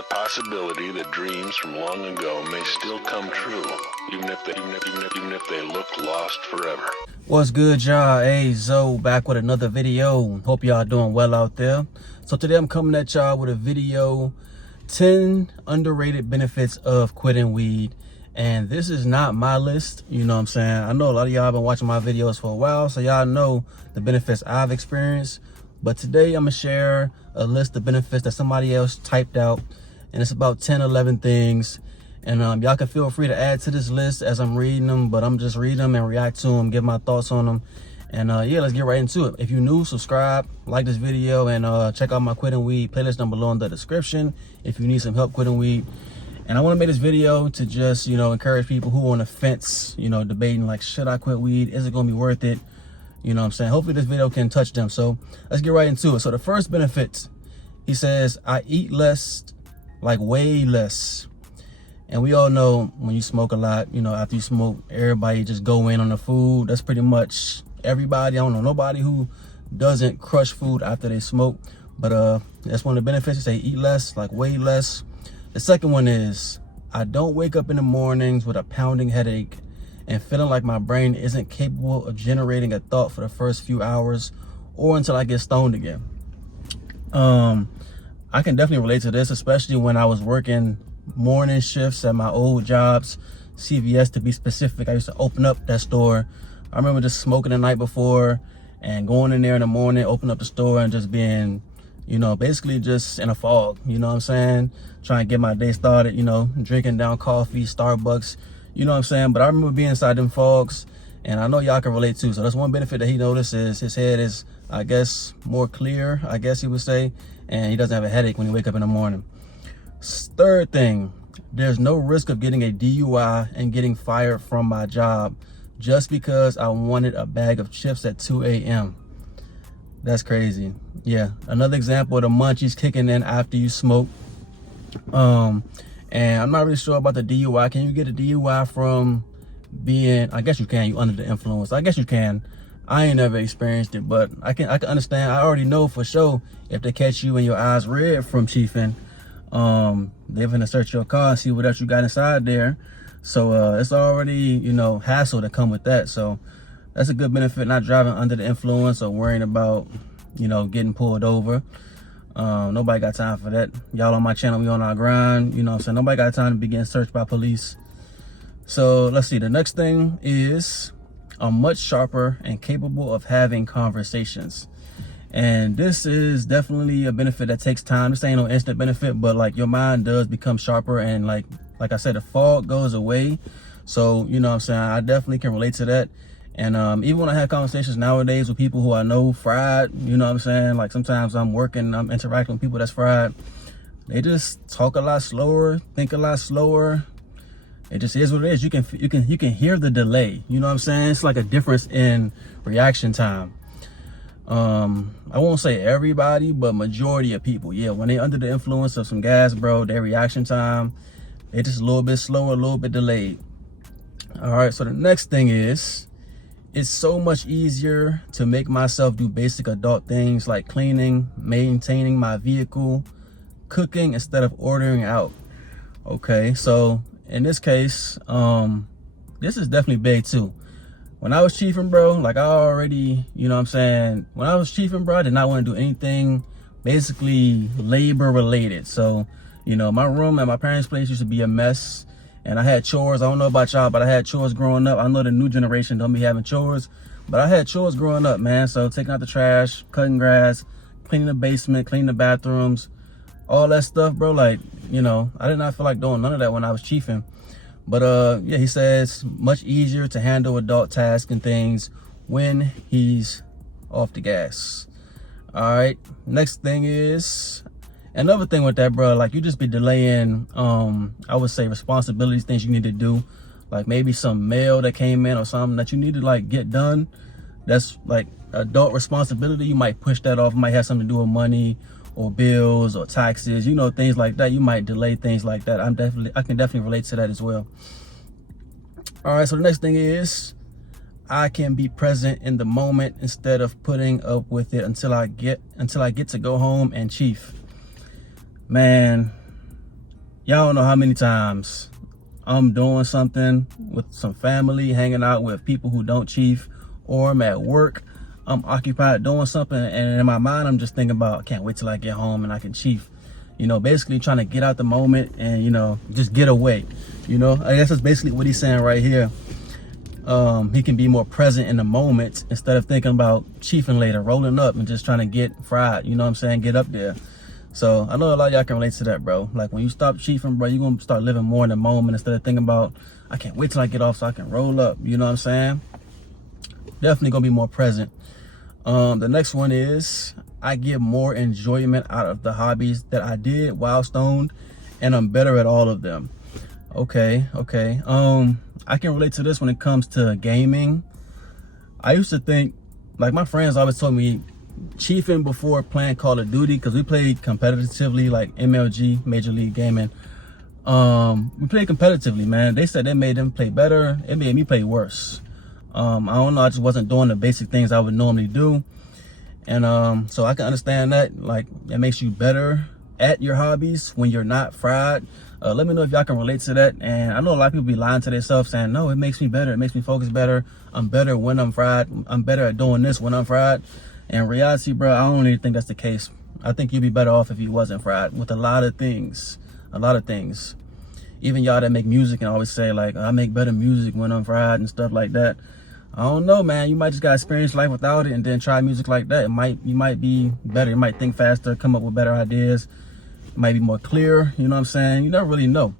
the possibility that dreams from long ago may still come true, even if they look lost forever. What's good, y'all? Ayezo back with another video. Hope y'all doing well out there. So today I'm coming at y'all with a video, 10 underrated benefits of quitting weed. And this is not my list, you know what I'm saying? I know a lot of y'all been watching my videos for a while, so y'all know the benefits I've experienced. But today I'm gonna share a list of benefits that somebody else typed out, and it's about 10, 11 things. And y'all can feel free to add to this list as I'm reading them, but I'm just reading them and react to them, give my thoughts on them. And yeah, let's get right into it. If you're new, subscribe, like this video, and check out my quitting weed playlist down below in the description if you need some help quitting weed. And I want to make this video to just, encourage people who are on the fence, debating like, should I quit weed? Is it going to be worth it? You know what I'm saying? Hopefully this video can touch them. So let's get right into it. So the first benefit, he says, I eat less, like way less. And we all know when you smoke a lot, after you smoke, everybody just go in on the food. That's pretty much everybody. I don't know nobody who doesn't crush food after they smoke. But that's one of the benefits. He say eat less, like way less. The second one is I don't wake up in the mornings with a pounding headache and feeling like my brain isn't capable of generating a thought for the first few hours or until I get stoned again. I can definitely relate to this, especially when I was working morning shifts at my old jobs, CVS to be specific. I used to open up that store. I remember just smoking the night before and going in there in the morning, open up the store and just being, basically just in a fog, you know what I'm saying? Trying to get my day started, drinking down coffee, Starbucks, you know what I'm saying? But I remember being inside them fogs, and I know y'all can relate too. So that's one benefit that he noticed is his head is, I guess, more clear, I guess he would say, and he doesn't have a headache when he wake up in the morning. Third thing, there's no risk of getting a DUI and getting fired from my job just because I wanted a bag of chips at 2 a.m. That's crazy. Yeah, another example of the munchies kicking in after you smoke. And I'm not really sure about the DUI. Can you get a DUI from being, I guess you can, you under the influence. I guess you can. I ain't never experienced it, but I can understand. I already know for sure if they catch you and your eyes red from chiefing, they're gonna search your car and see what else you got inside there. So it's already, hassle to come with that. So that's a good benefit, not driving under the influence or worrying about, getting pulled over. Nobody got time for that. Y'all on my channel, we on our grind, so nobody got time to be getting searched by police. So let's see, the next thing is I'm much sharper and capable of having conversations. And this is definitely a benefit that takes time. This ain't no instant benefit, but like your mind does become sharper, and like I said, the fog goes away. So, you know what I'm saying? I definitely can relate to that. And even when I have conversations nowadays with people who I know fried, you know what I'm saying? Like sometimes I'm working, I'm interacting with people that's fried. They just talk a lot slower, think a lot slower. It just is what it is. You can hear the delay. You know what I'm saying? It's like a difference in reaction time. I won't say everybody, but majority of people, yeah, when they under the influence of some gas, bro, their reaction time, it's just a little bit slower, a little bit delayed. All right, so the next thing is, it's so much easier to make myself do basic adult things like cleaning, maintaining my vehicle, cooking instead of ordering out. Okay, so in this case, this is definitely big too. When I was chiefing, bro, like I already, when I was chiefing, bro, I did not want to do anything basically labor related. So, my room at my parents' place used to be a mess, and I had chores. I don't know about y'all, but I had chores growing up. I know the new generation don't be having chores, but I had chores growing up, man. So taking out the trash, cutting grass, cleaning the basement, cleaning the bathrooms, all that stuff, bro. Like, I did not feel like doing none of that when I was chiefing. But yeah, he says much easier to handle adult tasks and things when he's off the gas. All right, next thing is another thing with that, bro. Like you just be delaying, I would say responsibilities, things you need to do, like maybe some mail that came in or something that you need to like get done. That's like adult responsibility. You might push that off. It might have something to do with money or bills or taxes, things like that. You might delay things like that. I can definitely relate to that as well. All right, so the next thing is I can be present in the moment instead of putting up with it until I get to go home and chief. Man, Y'all don't know how many times I'm doing something with some family, hanging out with people who don't chief, or I'm at work, I'm occupied doing something, and in my mind I'm just thinking about, I can't wait till I get home and I can chief. You know, basically trying to get out the moment and, you know, just get away. You know, I guess that's basically what he's saying right here. He can be more present in the moment instead of thinking about chiefing later, rolling up and just trying to get fried, you know what I'm saying, get up there. So I know a lot of y'all can relate to that, bro. Like when you stop chiefing, bro, you're gonna start living more in the moment instead of thinking about, I can't wait till I get off so I can roll up, you know what I'm saying. Definitely gonna be more present. The next one is, I get more enjoyment out of the hobbies that I did while stoned, and I'm better at all of them. Okay. I can relate to this when it comes to gaming. I used to think, like my friends always told me, chiefing before playing Call of Duty, because we played competitively, like MLG, Major League Gaming. We played competitively, man. They said they made them play better. It made me play worse. I don't know, I just wasn't doing the basic things I would normally do. And so I can understand that, like, it makes you better at your hobbies when you're not fried. Let me know if y'all can relate to that. And I know a lot of people be lying to themselves saying, no, it makes me better, it makes me focus better, I'm better when I'm fried, I'm better at doing this when I'm fried. In reality, bro, I don't really think that's the case. I think you'd be better off if you wasn't fried with a lot of things. Even y'all that make music and always say, like, I make better music when I'm fried and stuff like that. I don't know, man. You might just gotta experience life without it and then try music like that. You might be better. You might think faster, come up with better ideas. It might be more clear. You know what I'm saying? You never really know.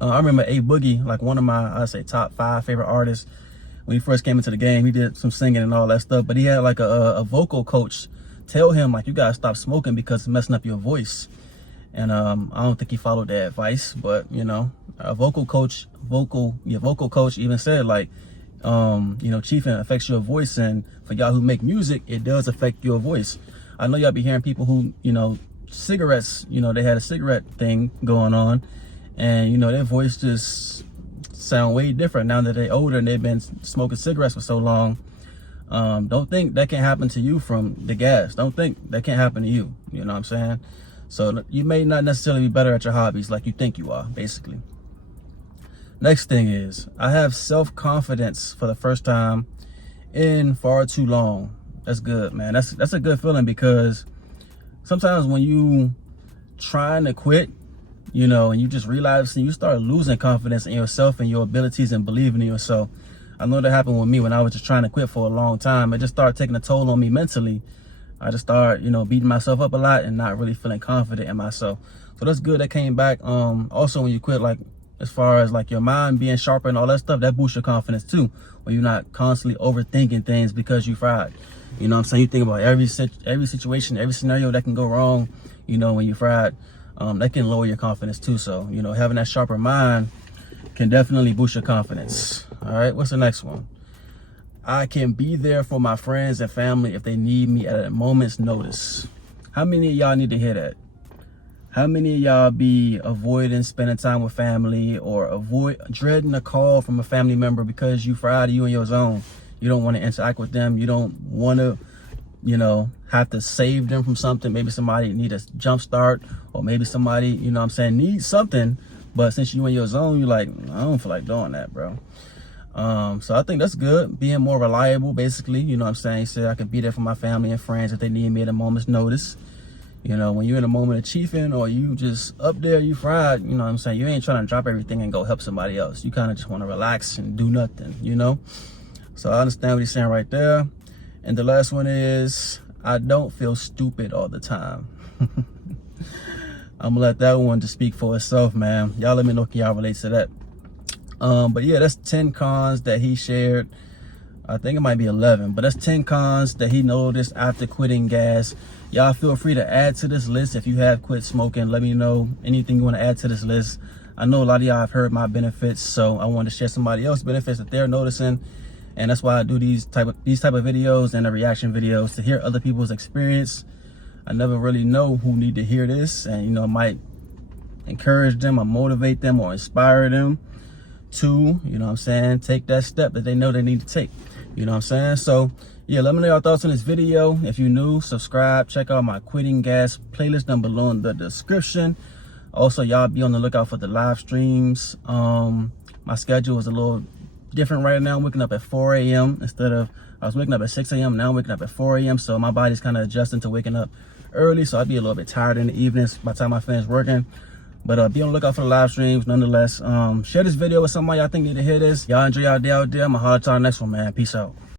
I remember A Boogie, like one of my, I'd say, top 5 favorite artists. When he first came into the game, he did some singing and all that stuff. But he had like a vocal coach tell him, like, you gotta stop smoking because it's messing up your voice. And I don't think he followed that advice. But you know, a vocal coach even said, like, you know, chiefing affects your voice, and for y'all who make music, it does affect your voice. I know y'all be hearing people who, you know, cigarettes, you know, they had a cigarette thing going on, and you know, their voice just sound way different now that they're older and they've been smoking cigarettes for so long. Don't think that can happen to you from the gas. Don't think that can't happen to you. You know what I'm saying? So you may not necessarily be better at your hobbies like you think you are, basically. Next thing is, I have self-confidence for the first time in far too long. That's good, man. That's a good feeling, because sometimes when you trying to quit, you know, and you just realize, and you start losing confidence in yourself and your abilities and believing in yourself. I know that happened with me when I was just trying to quit for a long time. It just started taking a toll on me mentally. I just started, you know, beating myself up a lot and not really feeling confident in myself. So that's good that came back. Also, when you quit, like, as far as like your mind being sharper and all that stuff, that boosts your confidence too, when you're not constantly overthinking things because you fried. You know what I'm saying? You think about every situation, every scenario that can go wrong, you know, when you fried. That can lower your confidence too. So, you know, having that sharper mind can definitely boost your confidence. All right, what's the next one? I can be there for my friends and family if they need me at a moment's notice. How many of y'all need to hear that? How many of y'all be avoiding spending time with family, or dreading a call from a family member because you fried, you in your zone? You don't want to interact with them. You don't want to, you know, have to save them from something. Maybe somebody need a jump start, or maybe somebody, you know what I'm saying, needs something. But since you in your zone, you're like, I don't feel like doing that, bro. So I think that's good. Being more reliable, basically, you know what I'm saying? He said, I can be there for my family and friends if they need me at a moment's notice. You know, when you're in a moment of chiefing, or you just up there, you fried, you know what I'm saying? You ain't trying to drop everything and go help somebody else. You kind of just want to relax and do nothing, you know? So I understand what he's saying right there. And the last one is, I don't feel stupid all the time. I'm gonna let that one to speak for itself, man. Y'all let me know if y'all relate to that. But yeah, that's 10 cons that he shared. I think it might be 11, but that's 10 cons that he noticed after quitting gas. Y'all feel free to add to this list if you have quit smoking. Let me know anything you want to add to this list. I know a lot of y'all have heard my benefits, so I want to share somebody else's benefits that they're noticing, and that's why I do these type of videos and the reaction videos, to hear other people's experience. I never really know who need to hear this, and you know, it might encourage them or motivate them or inspire them to, you know what I'm saying, take that step that they know they need to take. You know what I'm saying? So yeah, let me know your thoughts on this video. If you're new, subscribe, check out my quitting gas playlist down below in the description. Also, y'all be on the lookout for the live streams. My schedule is a little different right now. I'm waking up at 4 a.m. instead of, I was waking up at 6 a.m. Now I'm waking up at 4 a.m. So my body's kind of adjusting to waking up early. So I'd be a little bit tired in the evenings by the time I finish working. But be on the lookout for the live streams nonetheless. Share this video with somebody y'all think need to hear this. Y'all enjoy y'all day out there. I'm gonna holler at y'all next one, man. Peace out.